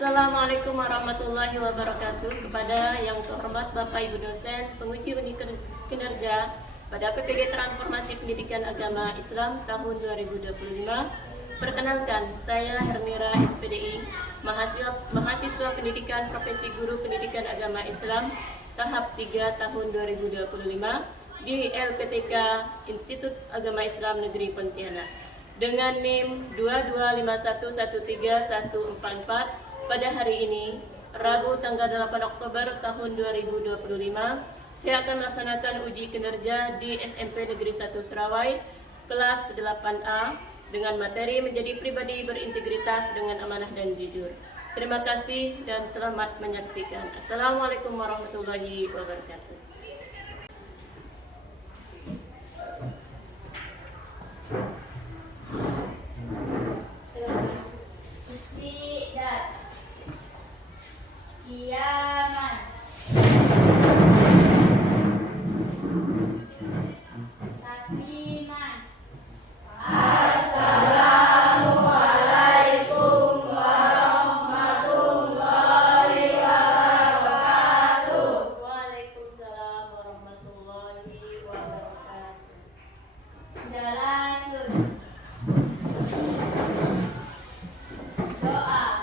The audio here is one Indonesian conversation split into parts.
Assalamualaikum warahmatullahi wabarakatuh. Kepada yang terhormat Bapak Ibu dosen, penguji uji kinerja pada PPG Transformasi Pendidikan Agama Islam tahun 2025. Perkenalkan, saya Hermira SPDI, mahasiswa Pendidikan Profesi Guru Pendidikan Agama Islam tahap 3 tahun 2025 di LPTK Institut Agama Islam Negeri Pontianak dengan NIM 225113144. Pada hari ini, Rabu tanggal 8 Oktober tahun 2025, saya akan melaksanakan uji kinerja di SMP Negeri 1 Serawai, kelas 8A, dengan materi menjadi pribadi berintegritas dengan amanah dan jujur. Terima kasih dan selamat menyaksikan. Assalamualaikum warahmatullahi wabarakatuh. Kiaman. Tasliman. Assalamualaikum warahmatullahi wabarakatuh. Waalaikumsalam warahmatullahi wabarakatuh. Dalasun. Doa.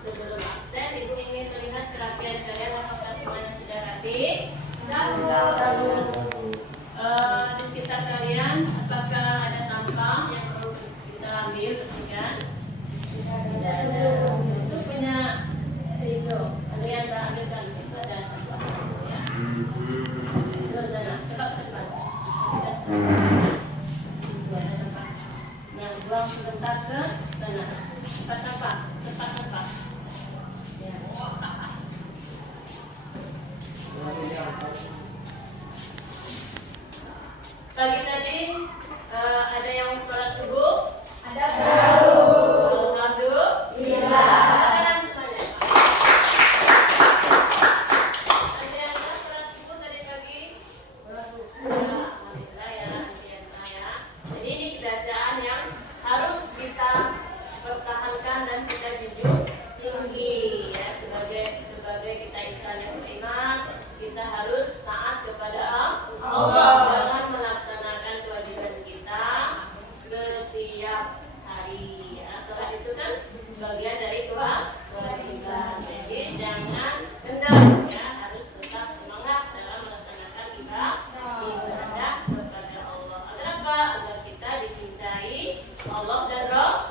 Sebelum absen, Ibu ingin melihat kerapian kalian apakah semuanya sudah rapi? Di sekitar kalian, apakah ada sampah yang perlu kita ambil, bersihkan? Tidak ada. Itu punya itu, kalian tak ambilkan, itu ada sampah. Ya. Itu sana, coba ke depan. Ada sampah. Itu ada sampah. Nah, buang sebentar ke sana. Tempat sampah. Ya. Pagi tadi ada yang sholat subuh? Ada baru. Alhamdulillah. Ada semuanya. Ada yang sholat subuh tadi pagi? Alhamdulillah ya, adik saya. Jadi ini kebiasaan yang harus kita pertahankan dan kita junjung tinggi ya, sebagai kita insan yang beriman, kita harus taat kepada Allah. Jangan melaksanakan kewajiban kita setiap hari ya. Sholat itu kan bagian dari kewajiban, jadi jangan kendor ya, harus tetap semangat dalam melaksanakan ibadah kepada Allah. Agar apa? Agar kita dicintai Allah dan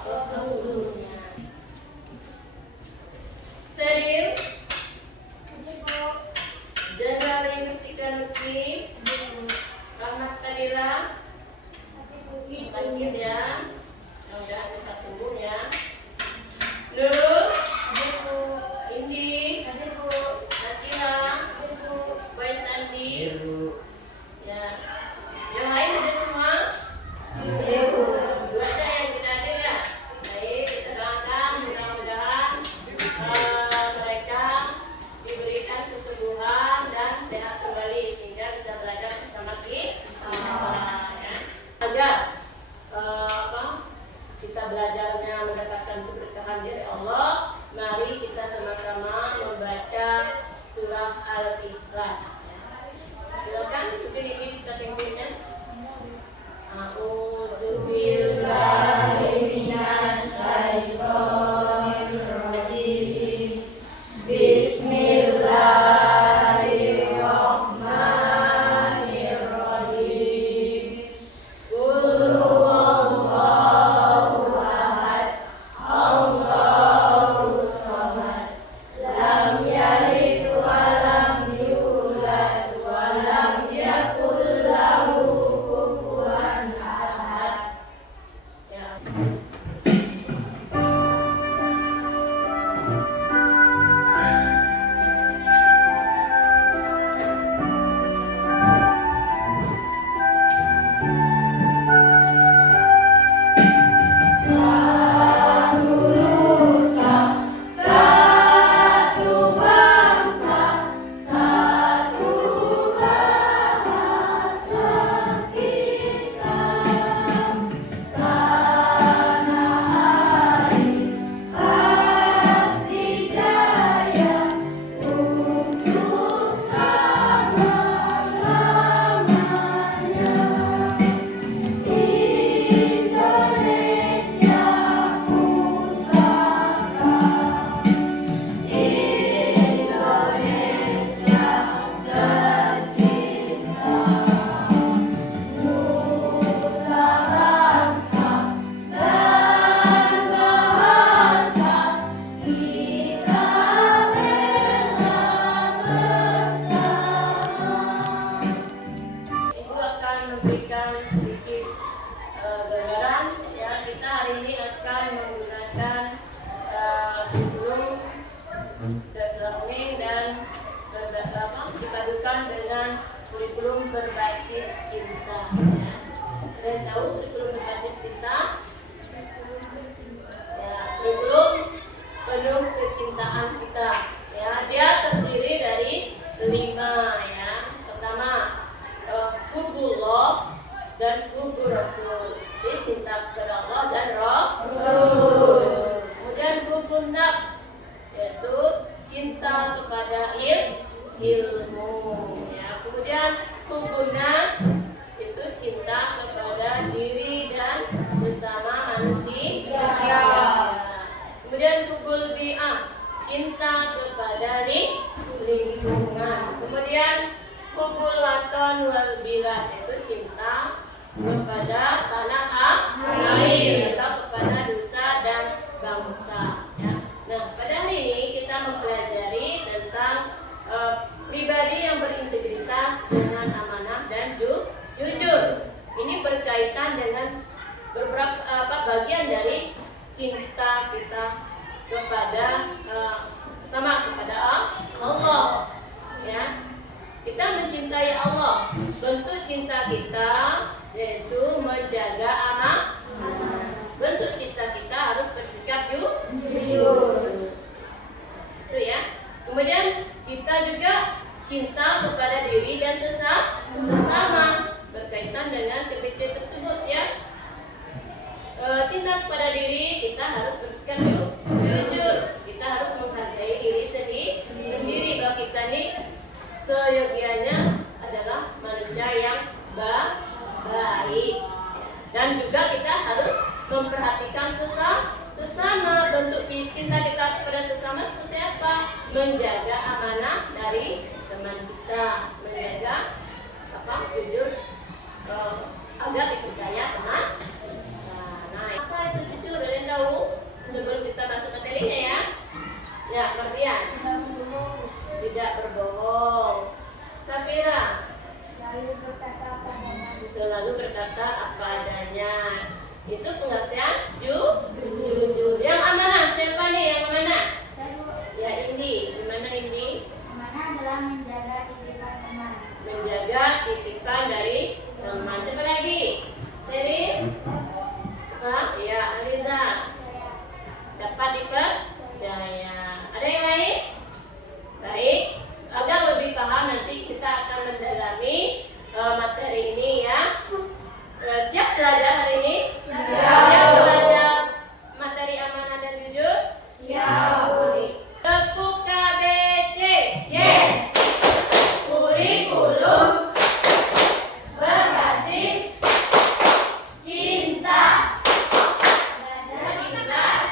Rasulnya. Serim Jenderal Mustika Nusi Rahmat Kadila Sakit ya, mudah cepat sembuh ya. Nur Indi Nakila Boy Sandi ya. Yang lain ada semua? Dua ada yang tidak hadir ya. Baik, kita doakan mudah-mudahan mereka diberikan kesembuhan dan sehat kembali sehingga bisa belajar bersama kita ya. Agar kita belajarnya mendapatkan keberkahan dari Allah, mari kita sama-sama membaca surah Al-Ikhlas ya. Silakan ini bisa pimpinnya. A'udzubillahi minasyaitonirrajim. Bismillahirrahmanirrahim. Qul huwallahu ahad. ini akan menggunakan sebelum dongeng dan dipadukan dengan kurikulum berbasis cinta. Ya. Kalian tahu kurikulum berbasis cinta? Ya, kurikulum penuh kecintaan kita. Ya, dia terdiri dari 5 ya. Pertama, hubullah dan hubur Rasul. Jadi cinta kepada Allah dan Rasul. Kemudian hubun nafs, yaitu cinta kepada ilmu. Ya. Kemudian hubun nas itu cinta kepada diri dan sesama manusia. Ya. Kemudian hubul bi'ah, cinta kepada lingkungan. Kemudian hubul watan wal bilad, yaitu cinta kepada tanah air atau kepada nusa dan bangsa. Ya. Nah, pada hari ini kita mempelajari tentang pribadi yang berintegritas dengan amanah dan jujur. Ini berkaitan dengan beberapa bagian dari cinta kita kepada pertama kepada Allah. Ya, kita mencintai Allah. Bentuk cinta kita yaitu menjaga amanah. Bentuk cinta kita harus bersikap jujur. Itu ya. Kemudian kita juga cinta kepada diri dan sesama, berkaitan dengan kebencian tersebut ya. Cinta kepada diri kita harus bersikap jujur. Kita harus menghargai diri sendiri bahwa kita ini seyogianya adalah manusia yang baik. Dan juga kita harus memperhatikan sesama. Bentuk cinta kita kepada sesama seperti apa? Menjaga amanah dari teman kita, menjaga jujur agar dipercaya teman. Nah, apa itu jujur? Ada yang tahu? Sebelum kita masuk materinya ya. Ya, Mardian. Tidak berbohong. Safira. Selalu berkata apa adanya. Itu pengertian jujur. Yang amanah siapa nih? Yang amanah? Ya, Indi. Gimana Indi? Amanah adalah menjaga titipan teman. Menjaga titipan dari teman. Siapa lagi? Seri? Ya, Aliza. Dapat dipercaya. Ada yang lain? Baik. Agar lebih paham nanti kita akan mendalami materi ini ya. Siap belajar hari ini? Siap belajar materi amanah dan jujur? Siap. Tepuk KBC. Yes. Kurikulum berbasis cinta. Belajar ikhlas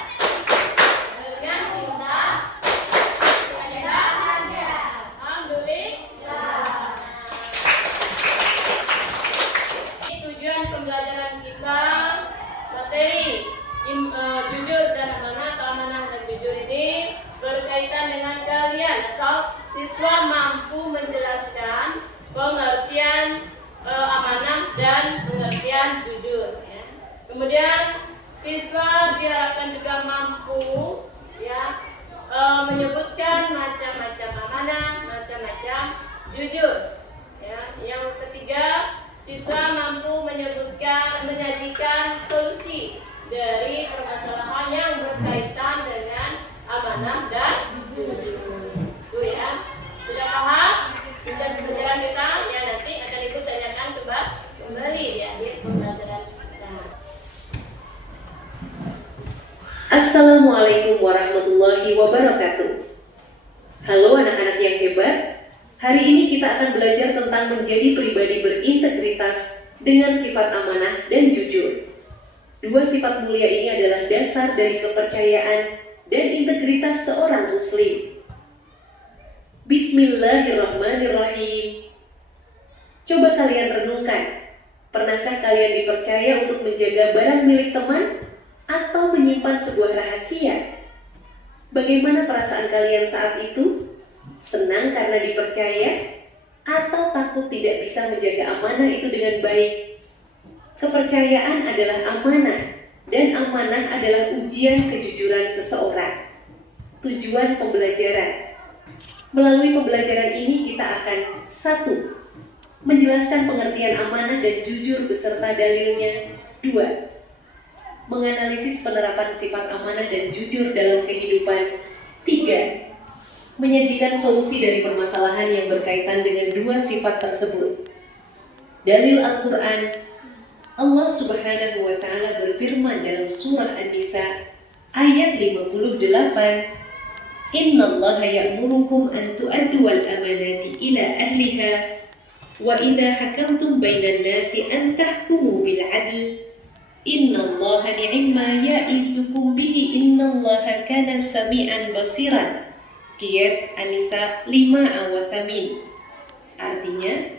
dengan cinta. Alhamdulillah. Tujuan pembelajaran kita materi jujur dan amanah atau amanah dan jujur ini berkaitan dengan kalian atau siswa mampu menjelaskan pengertian amanah dan pengertian jujur. Ya. Kemudian siswa diharapkan juga mampu ya menyebutkan macam-macam amanah, macam-macam jujur. Ya. Yang ketiga, siswa mampu menyajikan solusi dari permasalahan yang berkaitan dengan amanah dan jujur. Itu ya. Sudah paham? Tujuan pembelajaran kita ya nanti akan Ibu tanyakan kembali di akhir pembelajaran kita. Assalamualaikum warahmatullahi wabarakatuh. Halo anak-anak yang hebat. Hari ini kita akan belajar tentang menjadi pribadi berintegritas dengan sifat amanah dan jujur. Dua sifat mulia ini adalah dasar dari kepercayaan dan integritas seorang muslim. Bismillahirrahmanirrahim. Coba kalian renungkan, pernahkah kalian dipercaya untuk menjaga barang milik teman atau menyimpan sebuah rahasia? Bagaimana perasaan kalian saat itu? Senang karena dipercaya? Atau takut tidak bisa menjaga amanah itu dengan baik? Kepercayaan adalah amanah dan amanah adalah ujian kejujuran seseorang. Tujuan pembelajaran. Melalui pembelajaran ini kita akan 1. Menjelaskan pengertian amanah dan jujur beserta dalilnya. 2. Menganalisis penerapan sifat amanah dan jujur dalam kehidupan. 3. Menyajikan solusi dari permasalahan yang berkaitan dengan dua sifat tersebut. Dalil Al-Quran. Allah Subhanahu wa Ta'ala berfirman dalam surah An-Nisa ayat 58, Innallaha ya'murukum an tu'adduwal amanati ila ahliha wa idza hakamtum bainan nasi an tahkumu bil 'adl innallaha ni'ma ya'izukum bihi innallaha kana sami'an basiran. Qiyas An-Nisa 5 awatamin. Artinya,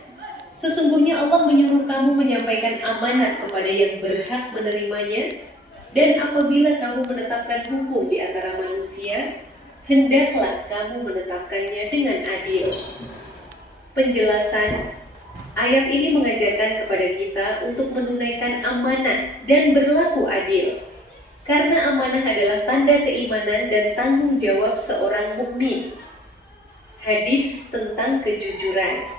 sesungguhnya Allah menyuruh kamu menyampaikan amanat kepada yang berhak menerimanya, dan apabila kamu menetapkan hukum di antara manusia, hendaklah kamu menetapkannya dengan adil. Penjelasan, ayat ini mengajarkan kepada kita untuk menunaikan amanah dan berlaku adil, karena amanah adalah tanda keimanan dan tanggung jawab seorang mukmin. Hadis tentang kejujuran.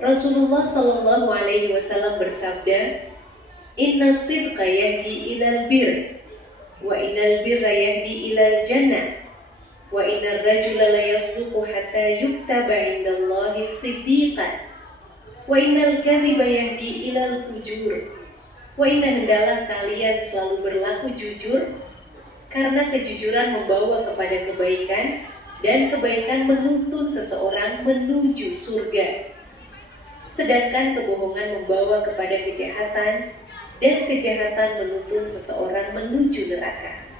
Rasulullah Shallallahu Alaihi Wasallam bersabda, Inna sidqa yahdi ilal bir, wa innal birra yahdi ilal jannah, wa innar rajula la yasduqu hatta yuktaba indallahi siddiqan, wa innal kadhiba yahdi ilal fujur, wa inna hendaklah kalian selalu berlaku jujur, karena kejujuran membawa kepada kebaikan, dan kebaikan menuntun seseorang menuju surga. Sedangkan kebohongan membawa kepada kejahatan, dan kejahatan menuntun seseorang menuju neraka.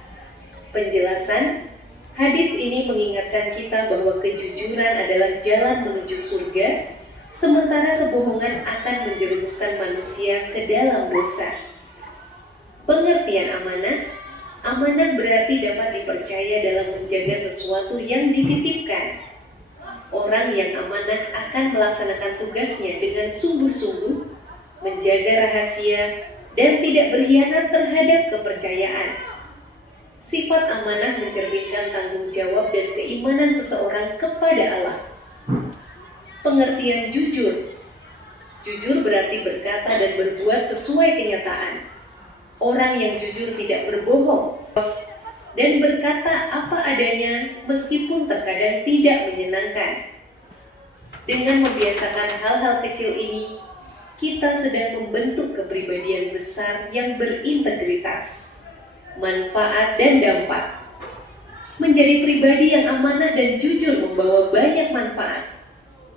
Penjelasan, hadits ini mengingatkan kita bahwa kejujuran adalah jalan menuju surga, sementara kebohongan akan menjerumuskan manusia ke dalam dosa. Pengertian amanah, amanah berarti dapat dipercaya dalam menjaga sesuatu yang dititipkan. Orang yang amanah akan melaksanakan tugasnya dengan sungguh-sungguh, menjaga rahasia, dan tidak berkhianat terhadap kepercayaan. Sifat amanah mencerminkan tanggung jawab dan keimanan seseorang kepada Allah. Pengertian jujur. Jujur berarti berkata dan berbuat sesuai kenyataan. Orang yang jujur tidak berbohong dan berkata apa adanya meskipun terkadang tidak menyenangkan. Dengan membiasakan hal-hal kecil ini, kita sedang membentuk kepribadian besar yang berintegritas, manfaat dan dampak. Menjadi pribadi yang amanah dan jujur membawa banyak manfaat.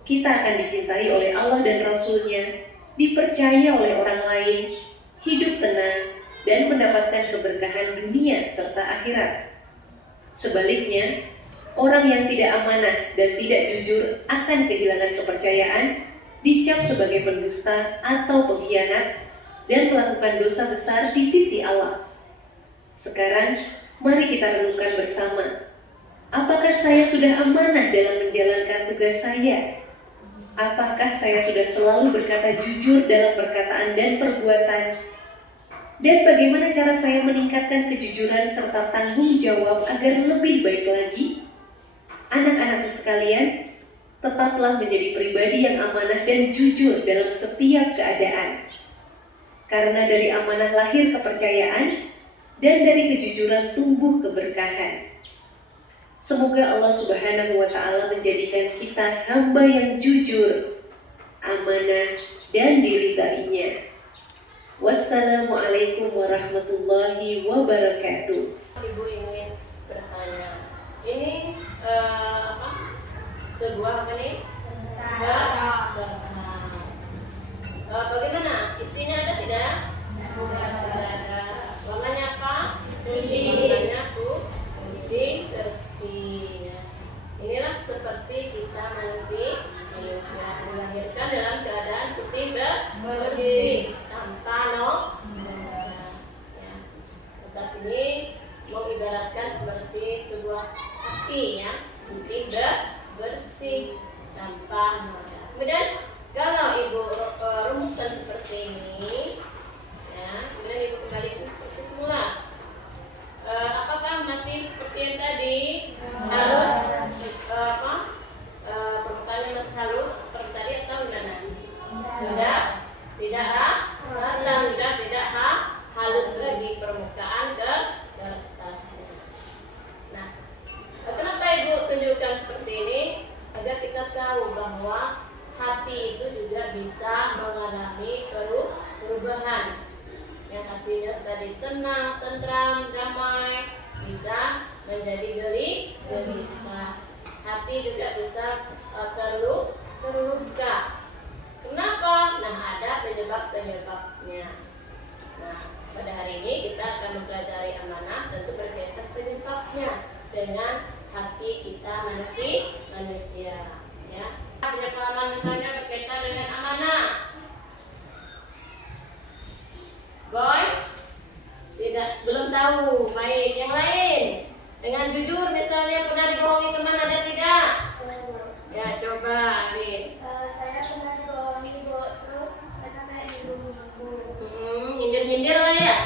Kita akan dicintai oleh Allah dan Rasul-Nya, dipercaya oleh orang lain, hidup tenang, dan mendapatkan keberkahan dunia serta akhirat. Sebaliknya, orang yang tidak amanah dan tidak jujur akan kehilangan kepercayaan, dicap sebagai pendusta atau pengkhianat, dan melakukan dosa besar di sisi Allah. Sekarang, mari kita renungkan bersama. Apakah saya sudah amanah dalam menjalankan tugas saya? Apakah saya sudah selalu berkata jujur dalam perkataan dan perbuatan? Dan bagaimana cara saya meningkatkan kejujuran serta tanggung jawab agar lebih baik lagi? Anak-anakku sekalian, tetaplah menjadi pribadi yang amanah dan jujur dalam setiap keadaan. Karena dari amanah lahir kepercayaan, dan dari kejujuran tumbuh keberkahan. Semoga Allah Subhanahu wa Ta'ala menjadikan kita hamba yang jujur, amanah, dan diridainya. Wassalamualaikum warahmatullahi wabarakatuh. Ibu ingin bertanya, ini sebuah apa nih? Bagaimana? Isinya ada tidak? Ada. Warnanya apa? Putih. Warnanya putih bersih. Inilah seperti kita manusia dilahirkan dalam keadaan putih bersih. Tanpa Kertas ini mengibaratkan seperti sebuah hati ya, putih bersih tanpa noda. Kemudian kalau ibu rumuskan seperti ini, ya, kemudian ibu kembalikan seperti semula. menjadi gelisah. Hati juga bisa terluka. Kenapa? Nah, ada penyebabnya. Nah, pada hari ini kita akan mempelajari amanah, tentu berkaitan penyebabnya dengan hati kita manusia. Ya, punya pengalaman misalnya berkaitan dengan amanah. Boys, belum tahu. Baik, yang lain dengan jujur misalnya pernah dibohongi teman ada tidak? Ya, coba Arin. Saya pernah dibohongi terus karena kayak nyindir-nyindir. Nyindir-nyindir lah ya.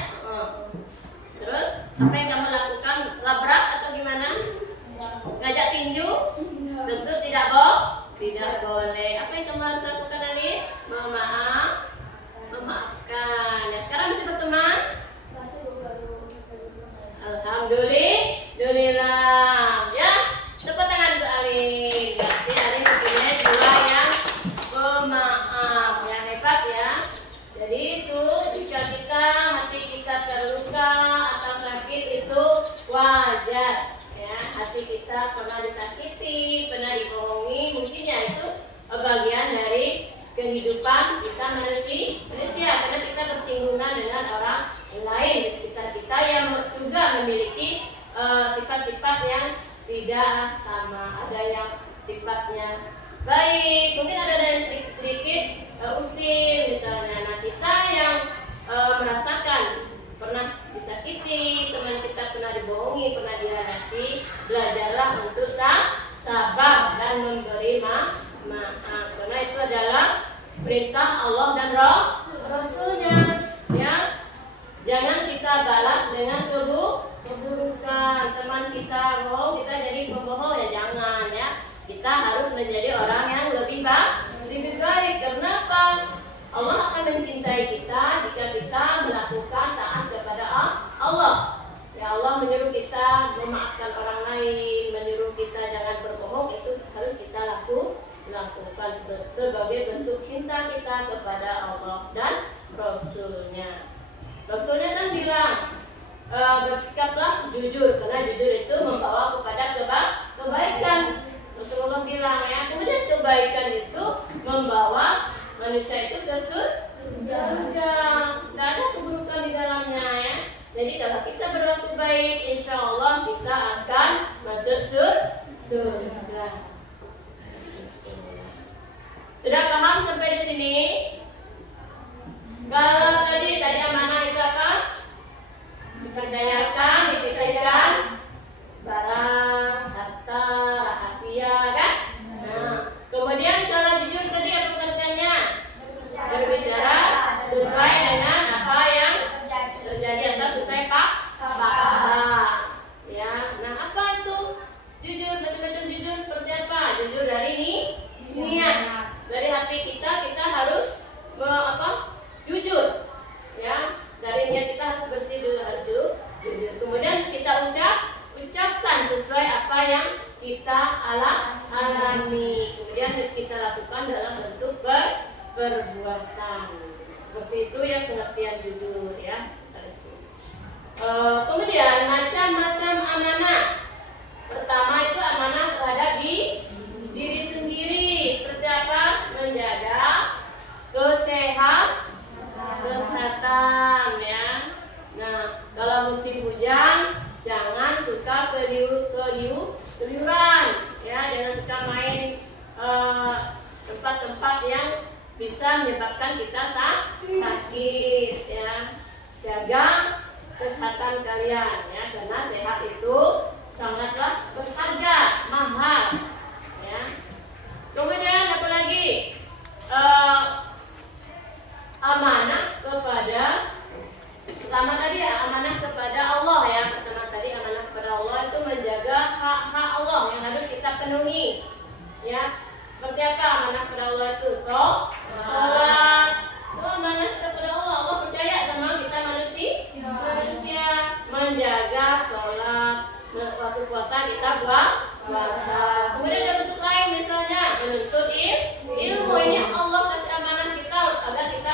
Terus apa yang kamu lakukan? Labrak atau gimana? Ngajak tinju? Tentu tidak boleh. Apa yang kamu harus lakukan Arin? Memaafkan. Ya, sekarang masih berteman? Alhamdulillah. Ya, tepuk tangan untuk Arin. Berarti Arin mempunyai jiwa yang pemaaf. Ya, hebat ya. Jadi itu jika hati kita terluka atau sakit itu wajar. Ya, hati kita pernah disakiti, pernah dibohongi, mungkin ya itu bagian dari kehidupan kita manusia karena kita bersinggungan dengan orang lain di sekitar kita yang juga memiliki sifat-sifat yang tidak sama. Ada yang sifatnya baik, mungkin ada yang sedikit usil misalnya. Nah, kita yang merasakan pernah disakiti, teman kita pernah dibohongi, pernah dihianati, belajarlah untuk sabar dan memberi maaf, karena itu adalah perintah Allah dan Rasulnya. Ya, jangan kita balas dengan keburukan. Teman kita bohong, kita jadi pembohong, ya jangan ya. Kita harus menjadi orang yang lebih baik. Kenapa? Allah akan mencintai kita jika kita melakukan taat kepada Allah. Ya, Allah menyuruh kita memaafkan orang lain, menyuruh kita jangan berbohong, itu harus kita lakukan sebagai bentuk cinta kita kepada Allah dan Rasulnya. Rasulnya kan bilang bersikaplah jujur, karena jujur itu membawa kepada kebaikan. Rasulullah bilang ya, kemudian kebaikan itu membawa manusia itu ke surga. Tidak ada keburukan di dalamnya ya. Jadi kalau kita berlaku baik, insya Allah kita akan masuk surga. Sudah paham sampai di sini? Kalau tadi amanah itu apa? Dipercayakan, dititipkan barang, harta, rahasia, kan? Nah, kemudian kalau jujur tadi apa pengertiannya? Berbicara sesuai dengan apa yang terjadi atau sesuai fakta. Ya, nah apa itu jujur? Macam-macam jujur seperti apa? Jujur dari niat. Dari hati kita harus jujur. Ya, dari niat kita harus bersih dulu, harus jujur. Kemudian kita ucapkan sesuai apa yang kita alami. Kemudian kita lakukan dalam bentuk perbuatan. Seperti itu ya pengertian jujur ya. Kemudian macam-macam amanah. Pertama itu amanah terhadap diri sendiri. Seperti apa? Menjaga kesehatan ya. Nah, kalau musim hujan jangan suka keluyuran ya, jangan suka main tempat-tempat yang bisa menyebabkan kita sakit ya. Jaga kesehatan kalian ya, karena sehat itu sangatlah berharga, mahal ya. Kemudian apa lagi? Amanah kepada, pertama tadi ya, amanah kepada Allah ya. Pertama tadi amanah kepada Allah itu menjaga hak-hak Allah yang harus kita penuhi ya. Seperti apa amanah kepada Allah itu? Salat. Itu amanah kepada Allah. Allah percaya sama kita manusia. Menjaga salat. Waktu puasa kita puasa. Kemudian ada bentuk lain misalnya menuntut ilmu. Ini Allah kasih amanah kita agar kita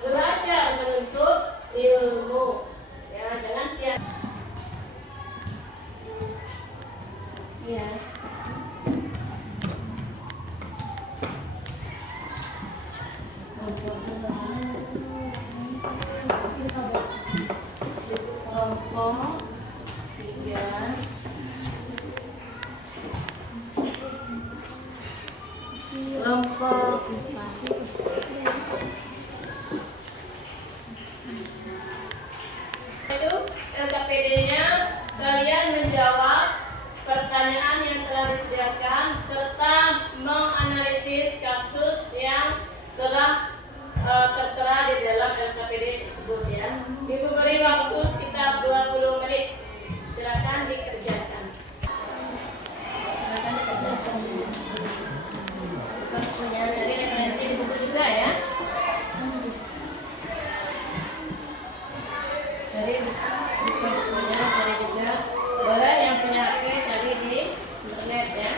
belajar menuntut ilmu. Ya, jangan sia. Ya. Kelompok 3. Kelompok 4. Itu LKPD-nya kalian menjawab pertanyaan yang telah disediakan serta menganalisis kasus yang telah tertera di dalam LKPD tersebut ya. Ibu beri waktu sekitar 20 menit. Silakan dikerjakan. Punya dari referensi buku juga ya. Dari bukunya dari juga. Boleh yang punya HP cari di internet ya.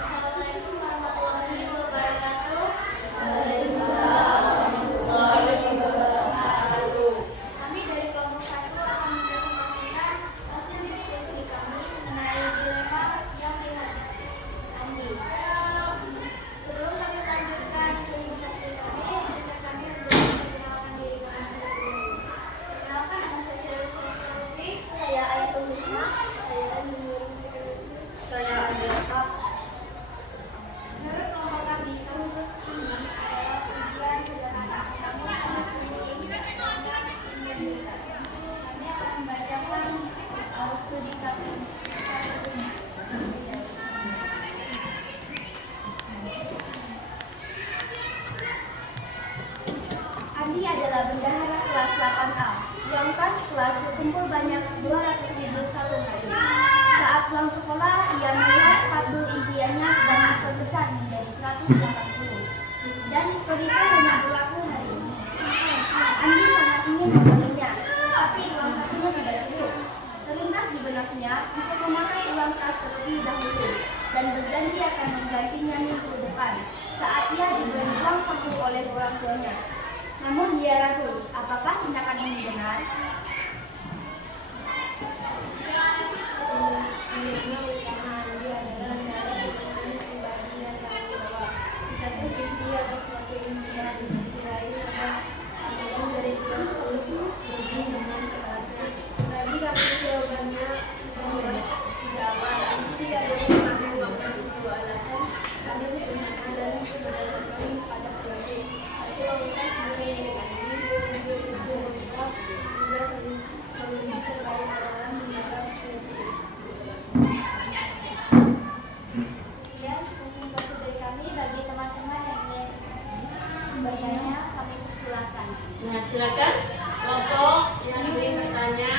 Assalamualaikum warahmatullahi wabarakatuh. Kami dari kelompok 1 akan mempresentasikan hasil diskusi kami mengenai dilema yang dihadapi Andi. Sebelum kami melanjutkan presentasi kami, izinkan kami untuk memperkenalkan diri kami dulu. Perkenalkan, nama saya Syahrul Lutfi, saya Ayatul Husna, saya Nurul Mustaqim, saya Andrea. Menurut kelompok kami, kasus ini adalah ujian sederhana, namun sangat penting dalam imunitas. Kami akan membacakan studi kasusnya. Andi adalah bendahara kelas 8A yang pas telah berkumpul banyak 200.000 salung hari. Saat pulang sekolah, ia melihat spanduk impiannya sedang diskon besar menjadi 180. Dan diskon itu hanya berlaku hari ini. Andi sangat ingin membelinya, tapi uang kasnya tidak cukup. Terlintas di benaknya untuk memakai uang kas terlebih dahulu dan berjanji akan menggantinya minggu depan saat ia diberi uang saku oleh orang tuanya. Namun dia ragu, apakah tindakan ini benar? Di satu sisi ada suatu impian, di sisi lain ada ajaran dari Tuhan untuk pergi dengan kerasnya. Tadi kami jawabannya sudah awal, kami tidak boleh mengambil uang itu alasan kami sebenarnya dan itu berdasarkan pada proyek. Tapi wanita sendiri dengan ini video itu meminta juga solusi terkait dalam menjaga proyek. Kemudian presentasi dari kami bagi teman-teman yang ingin bertanya, kami persilakan. Nah, silakan kelompok yang ingin bertanya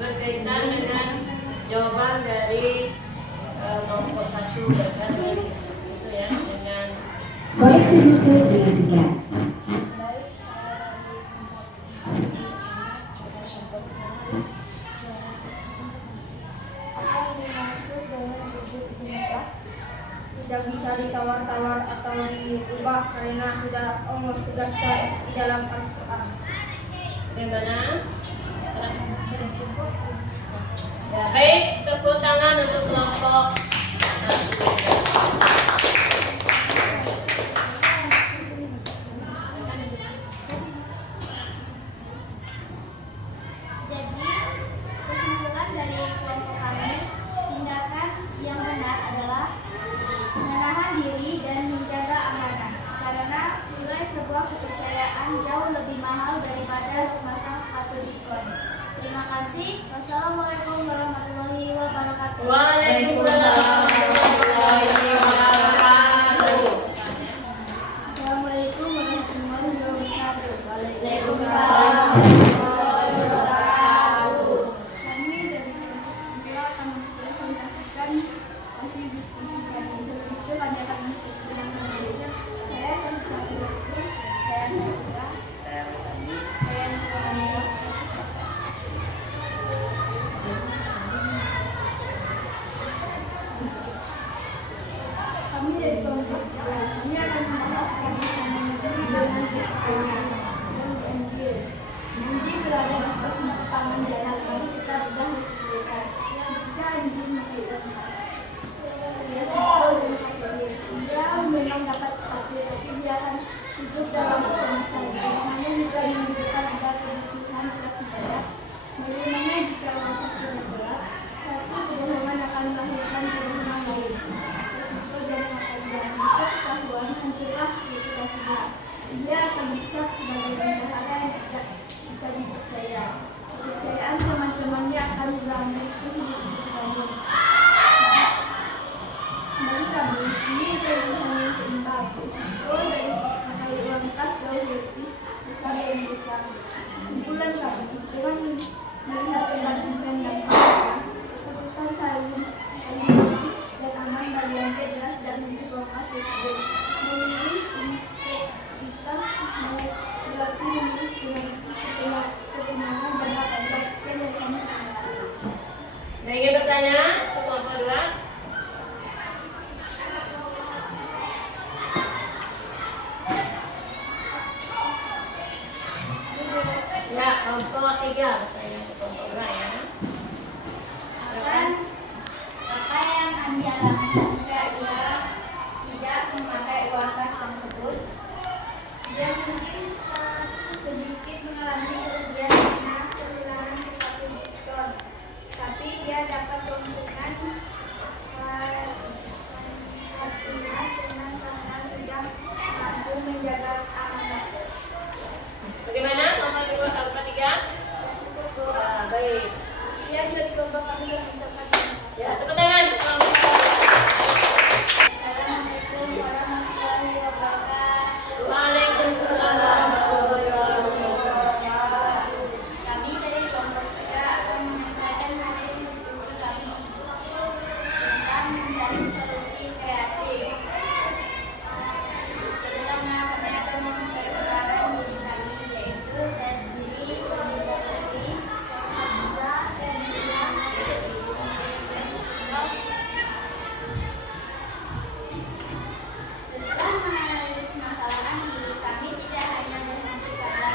berkaitan dengan jawaban dari kelompok 1 berkaitan dengan itu ya, dengan Koleksi buku dengan Baik, saya dari kelompok apa yang dimaksud dengan wujud jimat? Tidak bisa ditawar-tawar atau diubah karena sudah Allah tegaskan di dalam Al-Quran. bagaimana? Sudah cukup? Ya, baik, tepuk tangan untuk kelompok 1. Jadi, kesimpulan dari kelompok kami, tindakan yang benar adalah menahan diri dan menjaga amanah. Karena nilai sebuah kepercayaan jauh lebih mahal daripada sepasang sepatu diskon. Terima kasih. Wassalamualaikum warahmatullahi wabarakatuh. Waalaikumsalam warahmatullahi wabarakatuh. Assalamualaikum warahmatullahi wabarakatuh. Waalaikumsalam warahmatullahi wabarakatuh. Kami dari kelompok 2 akan mempresentasikan hasil diskusi kami. Itu pada kami kami, ini adalah hal yang seimbang. Kalau dari memakai uang kas jauh lebih besar dan besar. Kesimpulan kami, dengan melihat pendampingan yang berbeda, keputusan saling logis dan aman bagi yang jelas dan untuk lokasi tersebut. Memilih intensitas berarti memilih dengan kebenaran dan hak. Sekian dari kami. Nah, ingin bertanya untuk kelompok 2? Ya, kelompok 3 bertanya untuk kelompok 2 ya. Dan apa yang Andi alami jika ia tidak memakai uang kas tersebut? Dia mungkin sedikit mengalami kerugian karena kehilangan sesuatu diskon, tapi dia dapat keuntungan artinya dengan karena sudah mampu menjaga amanah. Bagaimana kelompok 2, kelompok 3? Baik. Dia sudah dikelompok kami yang mencapai. Ya, tepuk tangan untuk kelompok 3. Assalamualaikum warahmatullahi wabarakatuh. Waalaikumsalam warahmatullahi wabarakatuh. Kami dari kelompok 3 akan menyampaikan hasil diskusi kami tentang mencari solusi kreatif. Terutama kebanyakan memperkenalkan diri kami, yaitu saya sendiri, Ibu Putri, Hamza, dan Dina. Setelah menganalisis masalah Andi, kami tidak hanya berhenti pada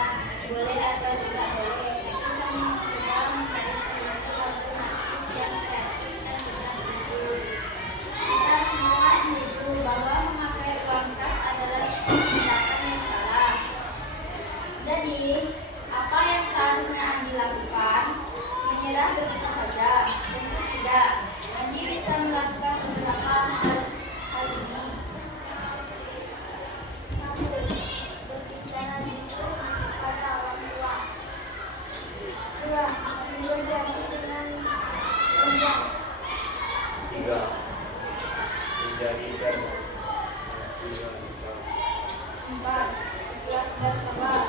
boleh atau tidak boleh, tapi kami mencoba mencari solusi alternatif yang kreatif dan bisa setuju. Kita semua setuju bahwa memakai uang kas adalah tindakan yang salah. Jadi, apa yang seharusnya Andi lakukan? Menyerah begitu saja? Tentu tidak. Andi bisa melakukan beberapa hal ini. Satu, berbicara jujur pada orang tua. Dua, negosiasi dengan pembeli. 3. Menjadikan Empat, ikhlas dan sabar.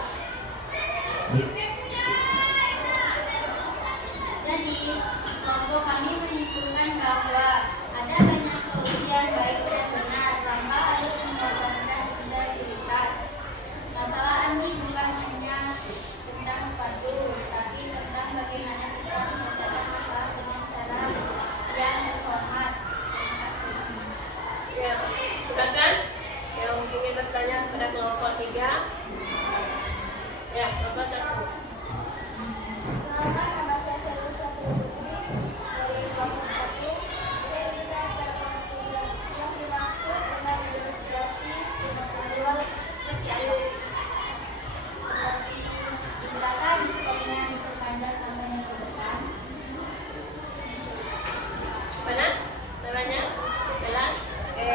Jadi, kelompok kami menyimpulkan bahwa ada banyak solusi yang baik dan benar tanpa harus mengorbankan integritas. Masalah Andi bukan hanya tentang sepatu, tapi tentang bagaimana kita menyelesaikan masalah dengan cara yang terhormat. Terima kasih. Ya, silakan yang ingin bertanya kepada kelompok 3. Ya, kelompok 1. Perkenalkan, nama saya Selvi Syafrul dari kelompok 1. Saya minta pada kelompok 3 yang dimaksud dengan negosiasi dengan penjual seperti apa? Seperti bisakah diskonnya diperpanjang sampai minggu depan? Mana? Caranya? Jelas? Oke.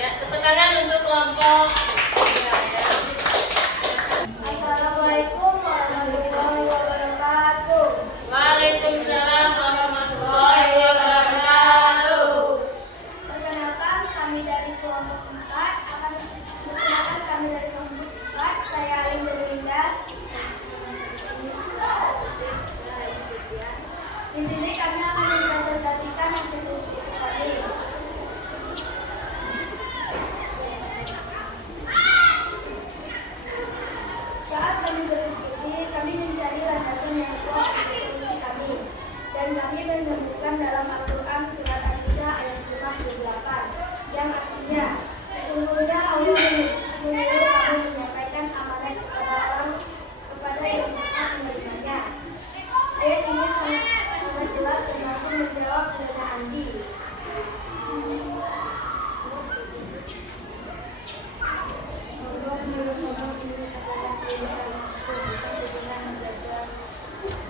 Ya, tepuk tangan untuk kelompok 3 ya. Assalamualaikum warahmatullahi wabarakatuh. Waalaikumsalam warahmatullahi wabarakatuh. Perkenalkan kami dari kelompok 4 saya Alim Berlinda. Di sini kami akan mempresentasikan hasil diskusi kami. Saat kami berdiskusi, kami mencari landasan yang kuat untuk solusi kami, dan kami menemukan dalam Al-Quran surat An-Nisa ayat 58 yang artinya, sesungguhnya Allah menyuruh kami menyampaikan amanat kepada yang berhak menerimanya. Ayat ini sangat jelas dan langsung menjawab pertanyaan Andi. Allah menyuruh kamu ini adalah pilihan bukan dengan menjaga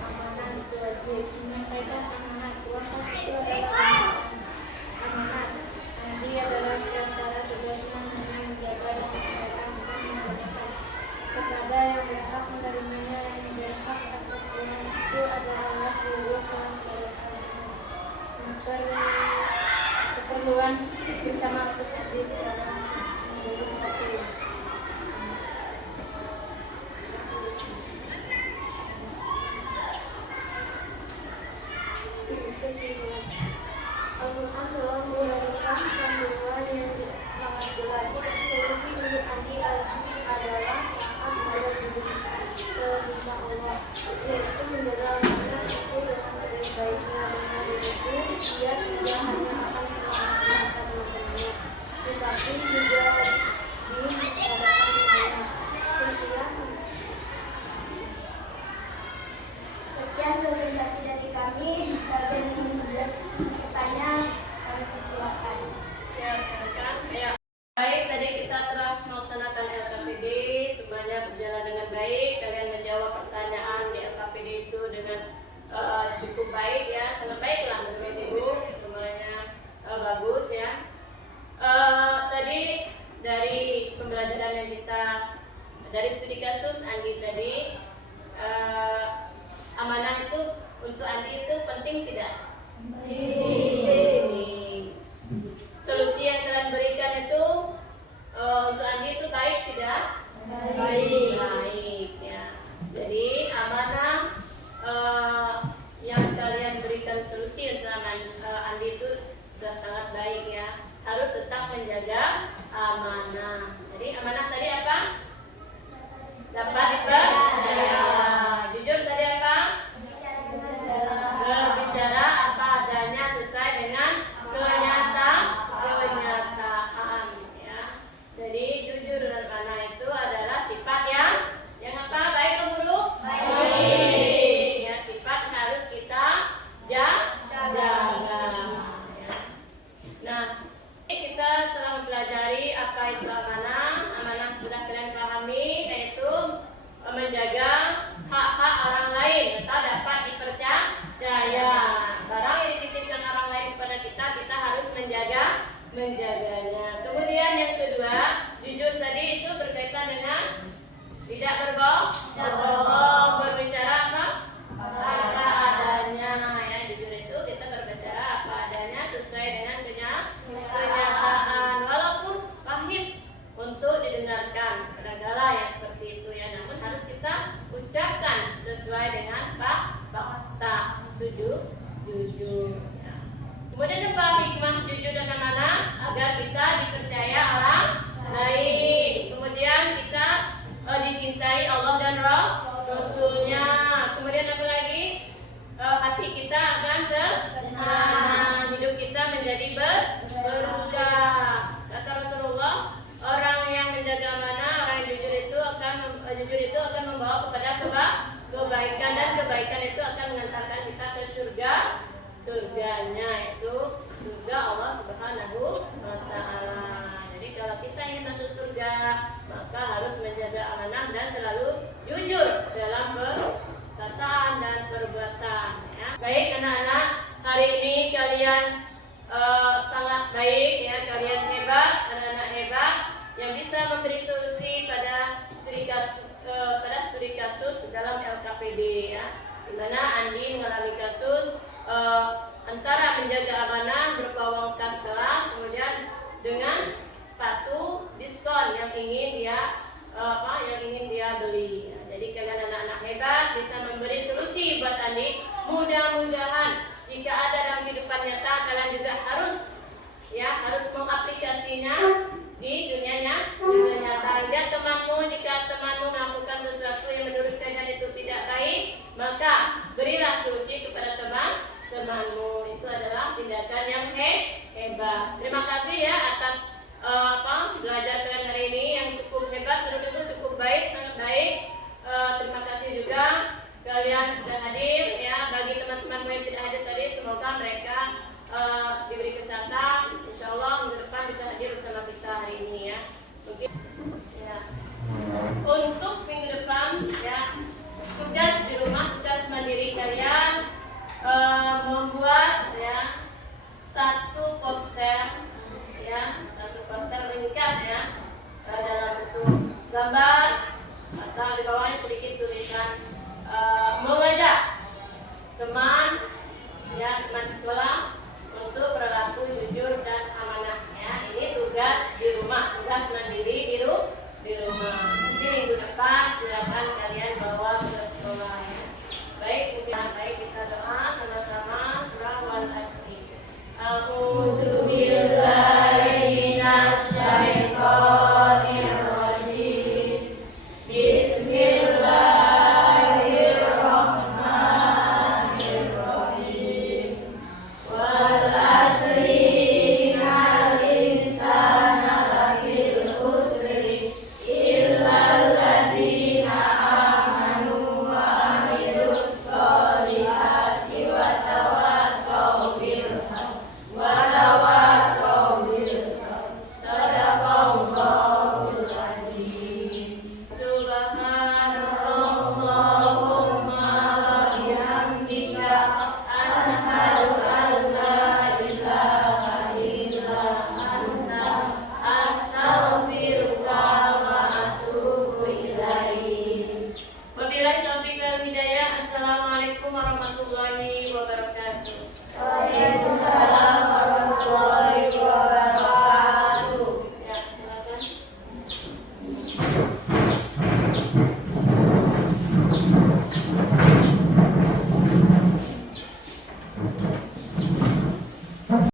amanat itu wajib. Menyampaikan amanat uang kas itu adalah amanat. Andi adalah diantara tugasnya hanya menjaga dan menyampaikan bukan menanyakan kepada yang berhak menerimanya. Yang berhak atas uang itu adalah Allah seluruh kaum. perluan bersama seperti sekarang. Seperti ini. Kesimpulan. Al-Quran telah memberikan panduan yang sangat jelas. Solusi untuk Andi adalah taat pada perintah Allah, yaitu menjaga amanah itu dengan sebaik-baiknya. Dengan begitu, ia tidak hanya akan selamat akan memperoleh, tetapi juga dihadapkan dunia. Sekian presentasi dari kami. Bagian yang bertanya, kami persilakan. Ya, kan? Ya. Baik, tadi kita telah melaksanakan LKPD, semuanya berjalan dengan baik. Kalian menjawab pertanyaan di LKPD itu dengan cukup baik ya, sangat baik lah menurut Ibu, semuanya bagus ya. Tadi dari pembelajaran yang kita dari studi kasus Andi tadi, amanah itu untuk Andi itu penting tidak? Penting. Solusi yang kalian berikan itu untuk Andi itu baik tidak? Baik. Baik ya. Jadi amanah yang kalian berikan solusi untuk Andi itu sudah sangat baik ya. Harus tetap menjaga amanah. Jadi amanah tadi apa? Dapat dipercaya. Jujur tadi apa? Berbicara apa adanya sesuai dengan kenyataan ya. Jadi jujur dan amanah itu adalah sifat yang apa? Baik atau buruk? Baik. Ya, sifat harus kita jaga. Ya. Nah, kita telah mempelajari apa itu amanah. Amanah sudah kalian pahami, yaitu menjaga hak-hak orang lain atau dapat dipercaya. Barang yang dititipkan orang lain kepada kita, kita harus menjaganya. Kemudian yang kedua, jujur tadi itu berkaitan dengan tidak berbohong, berbicara apa adanya ya. Jujur itu kita berbicara apa adanya sesuai dengan kenyataan, walaupun pahit untuk didengarkan. Kadang-kala yang seperti itu ya, namun harus kita ucapkan sesuai dengan fakta. Jujur ya. Kemudian apa hikmah jujur dan amanah? Agar kita dipercaya orang lain. Kemudian kita dicintai Allah dan Rasulnya. Kemudian apa lagi? Hati kita akan tenang, hidup kita menjadi berkah. Kata Rasulullah, orang yang menjaga amanah, orang yang jujur itu akan membawa kepada kebaikan, dan kebaikan itu akan mengantarkan kita ke surganya, yaitu surga Allah Subhanahu wa Ta'ala. Jadi kalau kita ingin masuk surga, maka harus menjaga amanah dan selalu jujur dalam perkataan dan perbuatan ya. Baik anak-anak, hari ini kalian sangat baik ya, kalian hebat, anak-anak hebat yang bisa memberi solusi pada studi kasus dalam LKPD ya, di mana Andi mengalami kasus antara menjaga